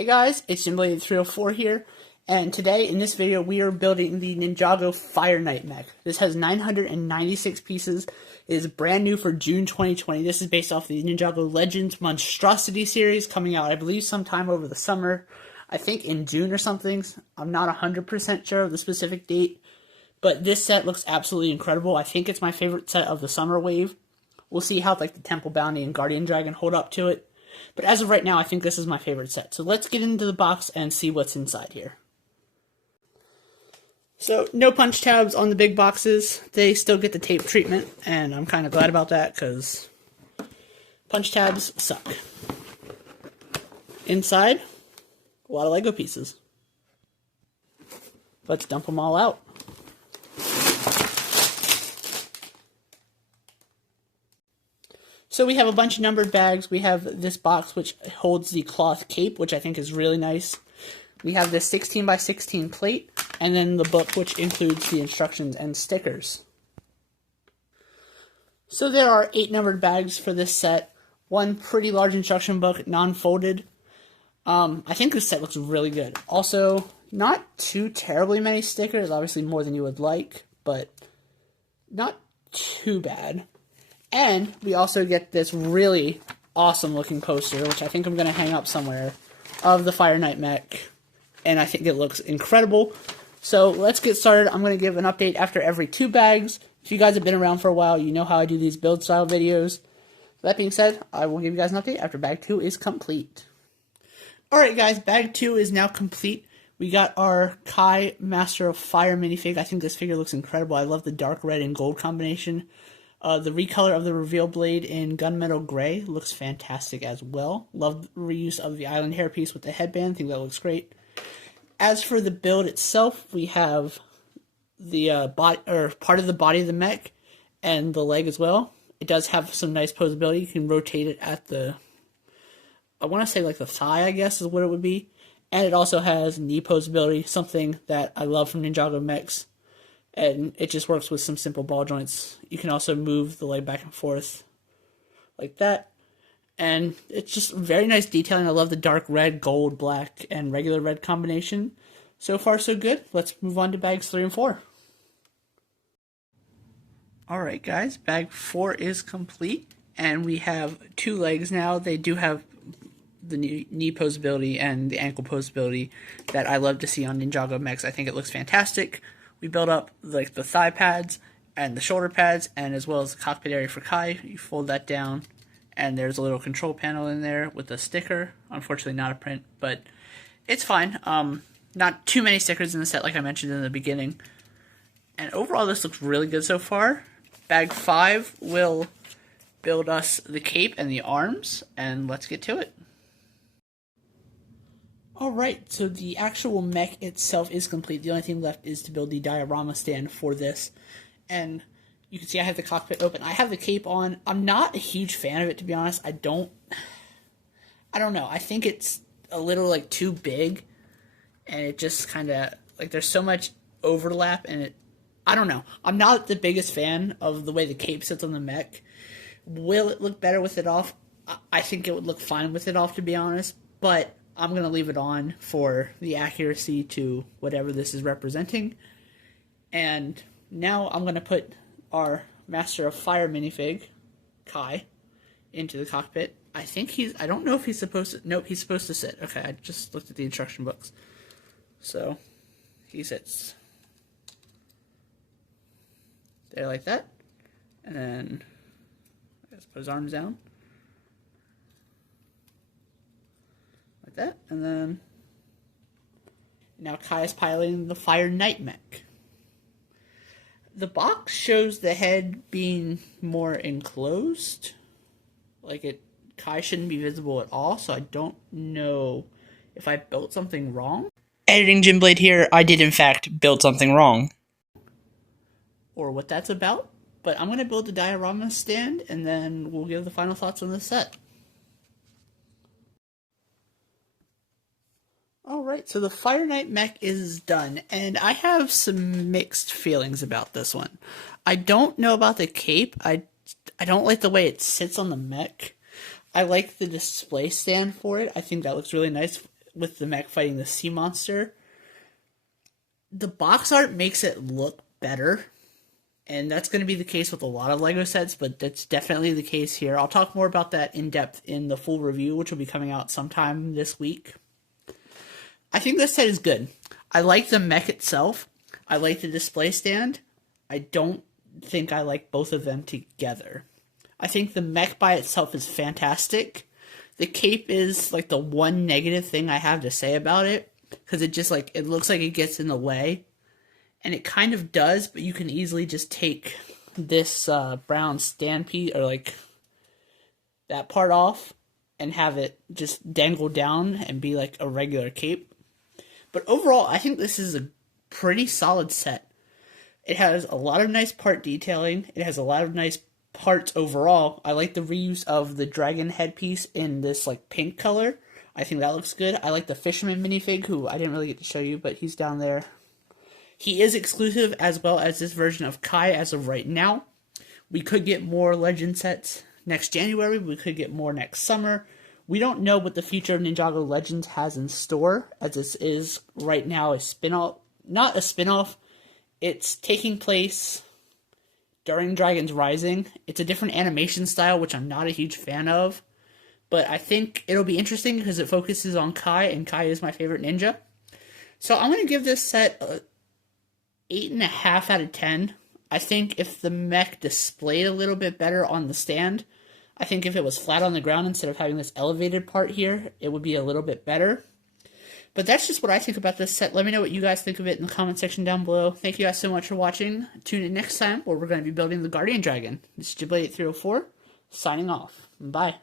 Hey guys, it's Jimblade304 here, and today in this video we are building the Ninjago Fire Knight mech. This has 996 pieces. It is brand new for June 2020. This is based off the Ninjago Legends Monstrosity series coming out, I believe, sometime over the summer. I think in June or something. I'm not 100% sure of the specific date, but this set looks absolutely incredible. I think it's my favorite set of the summer wave. We'll see how like the Temple Bounty and Guardian Dragon hold up to it. But as of right now, I think this is my favorite set. So let's get into the box and see what's inside here. So no punch tabs on the big boxes. They still get the tape treatment, and I'm kind of glad about that because punch tabs suck. Inside, a lot of Lego pieces. Let's dump them all out. So we have a bunch of numbered bags. We have this box which holds the cloth cape, which I think is really nice. We have this 16 by 16 plate, and then the book which includes the instructions and stickers. So there are 8 numbered bags for this set. One pretty large instruction book, non-folded. I think this set looks really good. Also, not too terribly many stickers, obviously more than you would like, but not too bad. And we also get this really awesome looking poster, which I think I'm going to hang up somewhere, of the Fire Knight mech. And I think it looks incredible. So let's get started. I'm going to give an update after every 2 bags. If you guys have been around for a while, you know how I do these build style videos. That being said, I will give you guys an update after bag 2 is complete. Alright guys, bag 2 is now complete. We got our Kai Master of Fire minifig. I think this figure looks incredible. I love the dark red and gold combination. The recolor of the reveal blade in gunmetal gray looks fantastic as well. Love the reuse of the island hairpiece with the headband. I think that looks great. As for the build itself, we have the part of the body of the mech and the leg as well. It does have some nice posability. You can rotate it at the, I want to say like the thigh, I guess is what it would be. And it also has knee posability, something that I love from Ninjago mechs. And it just works with some simple ball joints. You can also move the leg back and forth like that. And it's just very nice detailing. I love the dark red, gold, black, and regular red combination. So far, so good. Let's move on to bags 3 and 4. Alright guys, bag 4 is complete. And we have 2 legs now. They do have the knee posability and the ankle posability that I love to see on Ninjago mechs. I think it looks fantastic. We built up like the thigh pads and the shoulder pads, and as well as the cockpit area for Kai. You fold that down, and there's a little control panel in there with a sticker. Unfortunately, not a print, but it's fine. Not too many stickers in the set, like I mentioned in the beginning. And overall, this looks really good so far. Bag 5 will build us the cape and the arms, and let's get to it. Alright, so the actual mech itself is complete. The only thing left is to build the diorama stand for this. And you can see I have the cockpit open. I have the cape on. I'm not a huge fan of it, to be honest. I don't know. I think it's a little like too big. And it just kind of, like there's so much overlap and it, I don't know. I'm not the biggest fan of the way the cape sits on the mech. Will it look better with it off? I think it would look fine with it off, to be honest. But I'm going to leave it on for the accuracy to whatever this is representing. And now I'm going to put our Master of Fire minifig, Kai, into the cockpit. I think I don't know if he's supposed to, nope, he's supposed to sit. Okay, I just looked at the instruction books. So, he sits there like that. And then, let's put his arms down. That, and then now Kai is piloting the Fire Knight mech. The box shows the head being more enclosed, like Kai shouldn't be visible at all, so I don't know if I built something wrong. Editing Jimblade here, I did in fact build something wrong, or what that's about, but I'm going to build a diorama stand and then we'll give the final thoughts on the set. Alright, so the Fire Knight mech is done, and I have some mixed feelings about this one. I don't know about the cape. I don't like the way it sits on the mech. I like the display stand for it. I think that looks really nice. with the mech fighting the sea monster. The box art makes it look better, and that's going to be the case with a lot of LEGO sets, but that's definitely the case here. I'll talk more about that in depth in the full review, which will be coming out sometime this week. I think this set is good. I like the mech itself. I like the display stand. I don't think I like both of them together. I think the mech by itself is fantastic. The cape is like the one negative thing I have to say about it, because it just like, it looks like it gets in the way. And it kind of does, but you can easily just take this brown stand piece, or like that part off, and have it just dangle down and be like a regular cape. But overall, I think this is a pretty solid set. It has a lot of nice part detailing. It has a lot of nice parts overall. I like the reuse of the dragon headpiece in this like pink color. I think that looks good. I like the fisherman minifig, who I didn't really get to show you, but he's down there. He is exclusive, as well as this version of Kai as of right now. We could get more Legend sets next January. We could get more next summer. We don't know what the future of Ninjago Legends has in store, as this is right now a spin-off. Not a spin-off. It's taking place during Dragon's Rising. It's a different animation style, which I'm not a huge fan of. But I think it'll be interesting because it focuses on Kai, and Kai is my favorite ninja. So I'm going to give this set a 8.5 out of 10. I think if the mech displayed a little bit better on the stand, I think if it was flat on the ground instead of having this elevated part here, it would be a little bit better. But that's just what I think about this set. Let me know what you guys think of it in the comment section down below. Thank you guys so much for watching. Tune in next time where we're going to be building the Guardian Dragon. This is Ghibli8304, signing off. Bye.